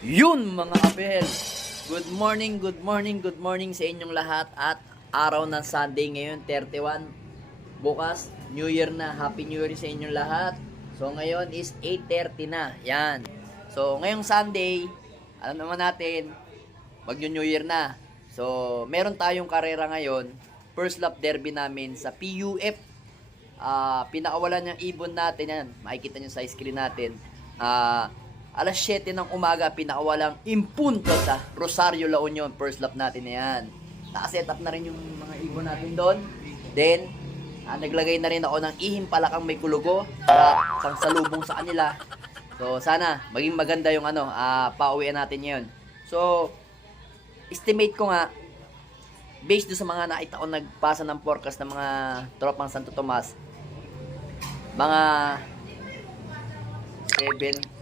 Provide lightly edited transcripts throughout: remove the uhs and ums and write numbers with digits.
Yun mga kapel. Good morning, good morning, good morning sa inyong lahat at araw ng Sunday ngayon, 31. Bukas, New Year na. Happy New Year sa inyong lahat. So ngayon is 8:30 na. Yan. So ngayong Sunday, alam naman natin, mag-New Year na. So meron tayong karera ngayon, first lap derby namin sa PUF. Pinakawalan yung ibon natin yan. Makikita nyo sa screen natin. Alas 7 ng umaga, pinakawalang impunto sa Rosario, La Union. First lap natin na yan. Nakaset up na rin yung mga ibon natin doon. Then, naglagay na rin ako ng ihim palakang may kulugo para sang salubong sa kanila. So, sana maging maganda yung pauwian natin ngayon. So, estimate ko nga, based do sa mga nakita ko nagpasa ng forecast ng mga tropang Santo Tomas, mga 7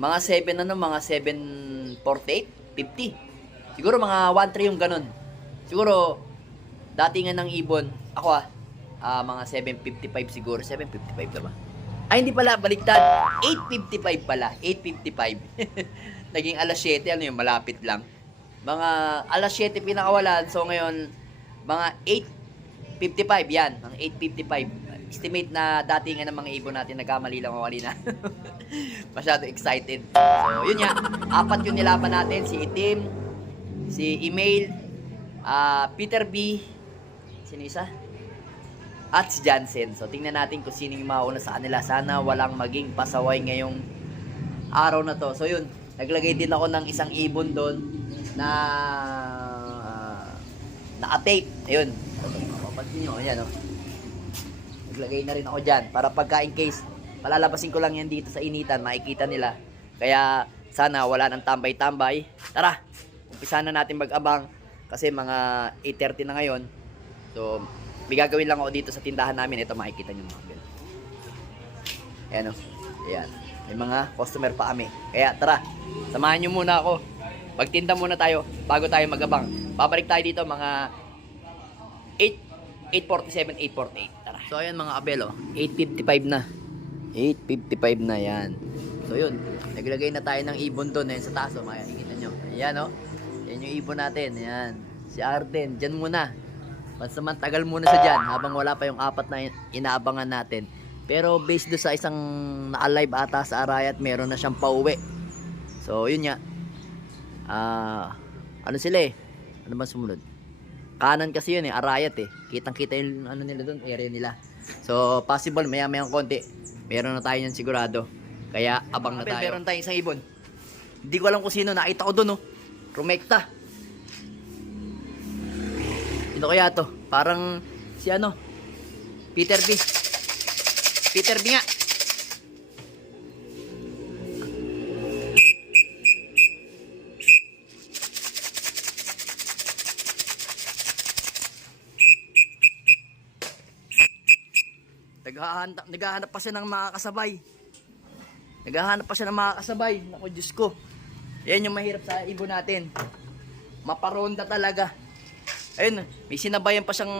mga 748, 50. Siguro mga 1-3 yung ganun. Siguro datingan ng ibon, ako mga 755 siguro, 755 na ba? Ay hindi pala, baliktad. 855 pala, 855. Naging alas 7, ano yung malapit lang. Mga alas 7 pinakawalan, so ngayon mga 855 yan, mga 855. Estimate na datingan ng mga ibon natin, nagkamali lang ako kanina. Masyado excited. So, yun nga. 4 yung nilaban natin. Si Itim, si Email, Peter B, sino isa? At si Jansen. So, tingnan natin kung sino yung mauna sa kanila. Sana walang maging pasaway ngayong araw na to. So, yun. Naglagay din ako ng isang ibon doon na naka-tape. Ayun. Mapapansin nyo. Ayan, naglagay na rin ako dyan para pagka in case palalabasin ko lang yan dito sa initan, makikita nila. Kaya sana wala nang tambay-tambay. Tara, umpisa na natin mag-abang kasi mga 8:30 na ngayon. So may gagawin lang ako dito sa tindahan namin. Ito makikita nyo mga bel. Ayan o. Ayan. May mga customer pa kami. Kaya tara, samahan nyo muna ako. Magtinda muna tayo bago tayo mag-abang. Babalik tayo dito mga 8:47, 8:48. Tara. So ayan mga kabelo, 8:55 na. 8:55 na yan. So yun, naglagay na tayo ng ibon doon. Ayan sa taas, makikita nyo. Ayan yan yung ibon natin. Ayan. Si Arden, dyan muna. Pansamantagal muna sa dyan habang wala pa yung 4 na inaabangan natin. Pero based doon sa isang naka-live ata sa Arayat, meron na siyang pauwi. So yun nga. Ano sila Ano ba sumunod? Kanan kasi yun Arayat Kitang-kita yung nila doon, area nila. So, possible maya-mayang konti. Meron na tayo yan sigurado. Kaya abang na tayo. Meron tayong isang ibon. Hindi ko alam kung sino, nakita ko doon Rumekta. Sino kaya to? Parang si Peter B. Peter B nga. Naghahanap pa siya ng makakasabay. Naku, Diyos ko. Yan yung mahirap sa ibon natin. Maparonda talaga. Ayun, may sinabayan pa siyang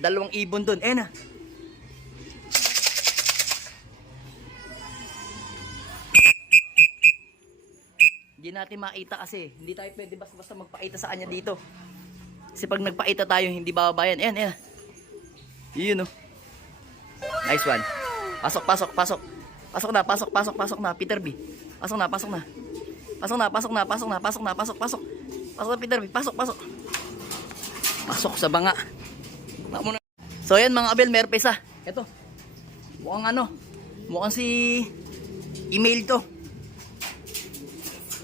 2 ibon doon. Ayun Hindi natin makita kasi. Hindi tayo pwede basta magpakita sa kanya dito. Kasi pag nagpakita tayo, hindi babayan. Ayan. Yun Nice one. Pasok na, Peter B. Pasok na. Pasok na, Peter B. Pasok. Pasok sa banga. So yan mga abel, meron pa isa. Ito. Mukhang si Email to.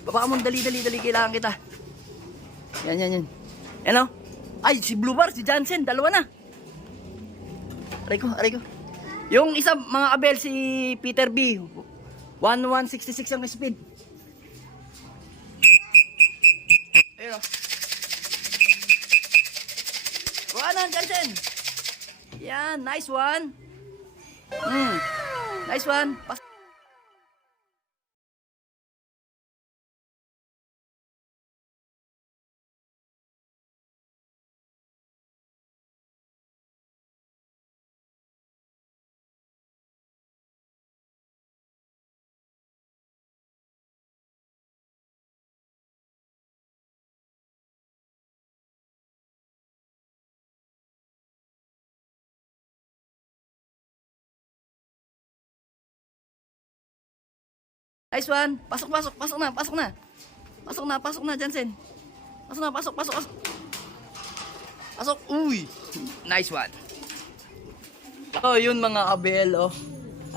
Baba mo, dali, kailangan kita. Yan. Ay, si Blue Bar, si Jansen, 2 na. Aray ko. Yung isa mga abel, si Peter B, 1166 ang speed. Ayun Jansen. Yan, nice one. Nice one. Nice one. Pasok na. Pasok na, Jansen. Pasok. Pasok. Uy. Nice one. So, yun mga kabel, oh.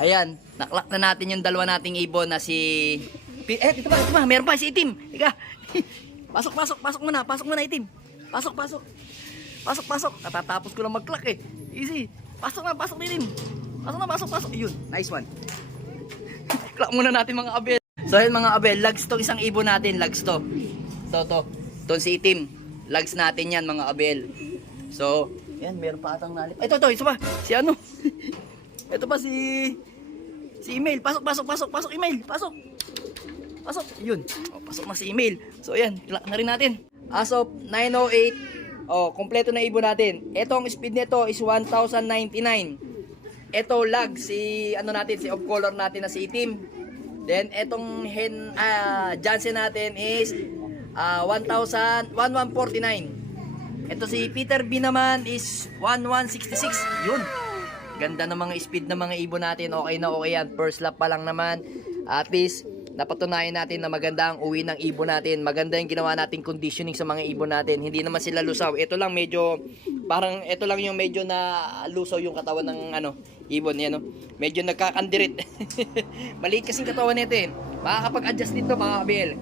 Ayan, naklak na natin yung dalawa nating ibon na si... ito ba, meron pa si Itim. Ika. Pasok muna, Itim. Pasok. Natatapos ko lang mag-clack eh. Easy. Pasok na, Itim. Pasok. Yun, nice one. Clack muna natin mga kabel. So yun mga kabel, lags to isang ibon natin, lags to. So to si Itim. Lags natin yan mga kabel. So, yan, meron pa atang nalip. Ito, isa pa. Si ano? Ito pa si Email. Pasok Email. Pasok. Yun. O, pasok na si Email. So yan, clack na rin natin. As of 9:08, kompleto na ibon natin. Etong speed nito is 1099. Ito lag si si off color natin na si Itim. Then etong Jansen natin is 1149. Ito si Peter B naman is 1166. Yun. Ganda ng mga speed ng mga ibon natin. Okay na okay yan. First lap pa lang naman. At least napatunayan natin na maganda ang uwi ng ibon natin. Maganda yung ginawa nating conditioning sa mga ibon natin. Hindi naman sila lusaw. Ito lang yung medyo na lusaw yung katawan ng ibon yan, no? Medyo nagkakandirit. Maliit kasing katawan nito eh. Makakapag-adjust dito mga kabel.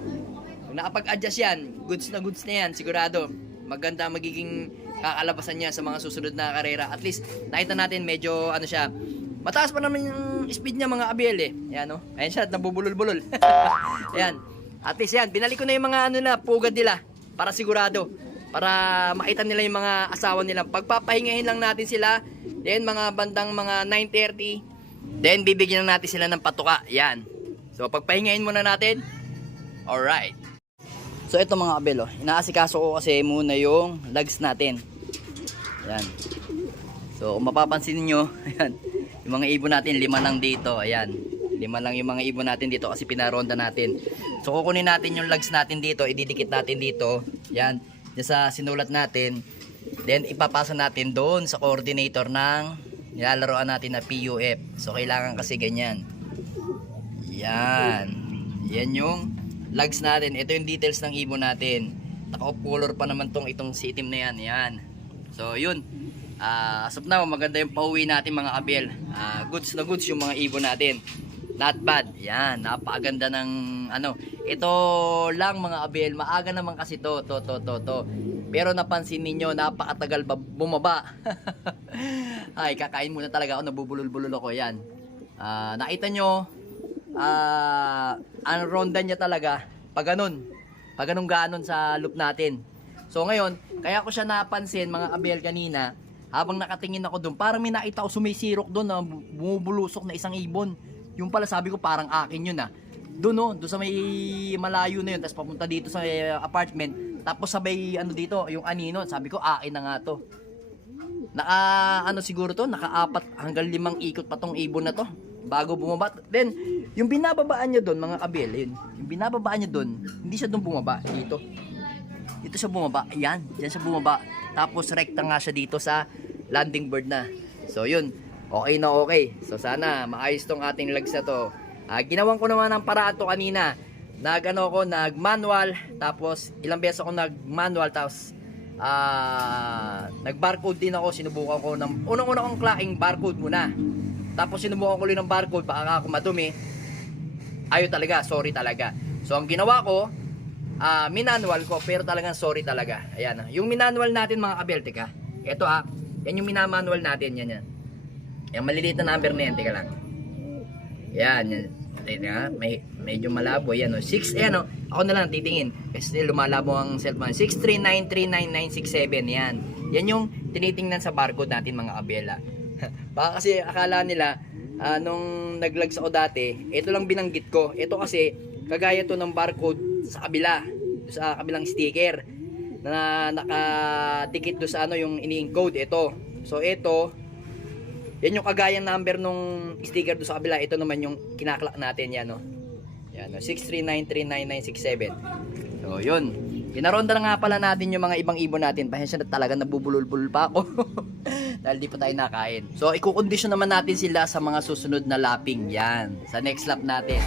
Kung nakapag-adjust yan, goods na yan, sigurado. Maganda magiging kakalabasan niya sa mga susunod na karera. At least nakita natin medyo siya. Mataas pa naman yung speed niya mga kabel eh. Ayan, no? Ayan siya, nabubulol-bulol. Ayan. At least yan, binalik ko na yung mga pugad nila para sigurado. Para makita nila yung mga asawa nila. Pagpapahingahin lang natin sila. Then mga bandang mga 9:30. Then bibigyan na natin sila ng patuka. Yan. So pagpahingahin muna natin. Alright. So ito mga kabel, inaasikaso ko kasi muna yung lags natin. Yan. So kung mapapansin niyo, ayan, yung mga ibon natin 5 lang dito. Ayan. 5 lang yung mga ibon natin dito kasi pinaronda natin. So kukunin natin yung lags natin dito, ididikit natin dito. Yan. Diyan sa sinulat natin. Then ipapasa natin doon sa coordinator ng nilalaroan natin na PUF. So kailangan kasi ganyan. Yan. Yan yung lags natin. Ito yung details ng ibon natin. Naka-off color pa naman itong si Itim na yan. Yan. So yun. As of now, maganda yung pauwi natin mga kabel. Goods na goods yung mga ibon natin. Not bad. Yan. Napakaganda ng Ito lang mga kabel. Maaga naman kasi to. Pero napansin ninyo, napakatagal bumaba. Ay, kakain muna talaga ako. Nabubulol-bulol ako. Yan. Nakita nyo, ang ronda niya talaga pag ganun sa loop natin. So ngayon, kaya ko siya napansin mga kabel kanina, habang nakatingin ako doon, parang may nakita ko sumisirok doon na bumubulusok na isang ibon. Yung pala sabi ko parang akin yun doon sa may malayo na yun, tapos papunta dito sa apartment, tapos sabay dito yung anino, sabi ko akin na nga to. Siguro to, naka 4 hanggang 5 ikot pa tong ibon na to bago bumaba. Then yung binababaan niya doon mga kabel, yung binababaan niya doon, hindi siya doon bumaba, dito siya bumaba. Ayan, diyan siya bumaba, tapos rekta nga siya dito sa landing bird na. So yun, okay na okay. So sana maayos tong ating lags na to. Ginawan ko naman ng paraan to kanina. Nag-manual, tapos ilang beses ako nag-manual, tapos nag-barcode din ako. Sinubukan ko ng unang-una kong clacking barcode muna. Tapos sinubukan ko rin ng barcode, baka ako madumi. Ayaw talaga, sorry talaga. So ang ginawa ko, minanual ko, pero talagang sorry talaga. Ayan, yung minanual natin mga kabel, teka. Ito yan yung minamanual natin, yan. Yung maliliit na number na yan, teka lang. Yan. Medyo malabo yan. 6, ako na lang titingin kasi lumalabo ang cellphone. 639399967 yan. Yan yung tinitingnan sa barcode natin mga kabela. Baka kasi akala nila nung naglags ako dati, ito lang binanggit ko. Ito kasi kagaya to ng barcode sa kabila, sa kabilang sticker na nakadikit do sa yung ini-encode ito. So ito, yan yung kagayang number nung sticker doon sa kabila. Ito naman yung kinaklak natin yan, Yan, 639399967. So, yun. Pinaronda na nga pala natin yung mga ibang ibon natin. Pasensya na talaga, nabubulol-bulol pa ako. Dahil di pa tayo nakain. So, ikukondisyon naman natin sila sa mga susunod na lapping. Yan, sa next lap natin.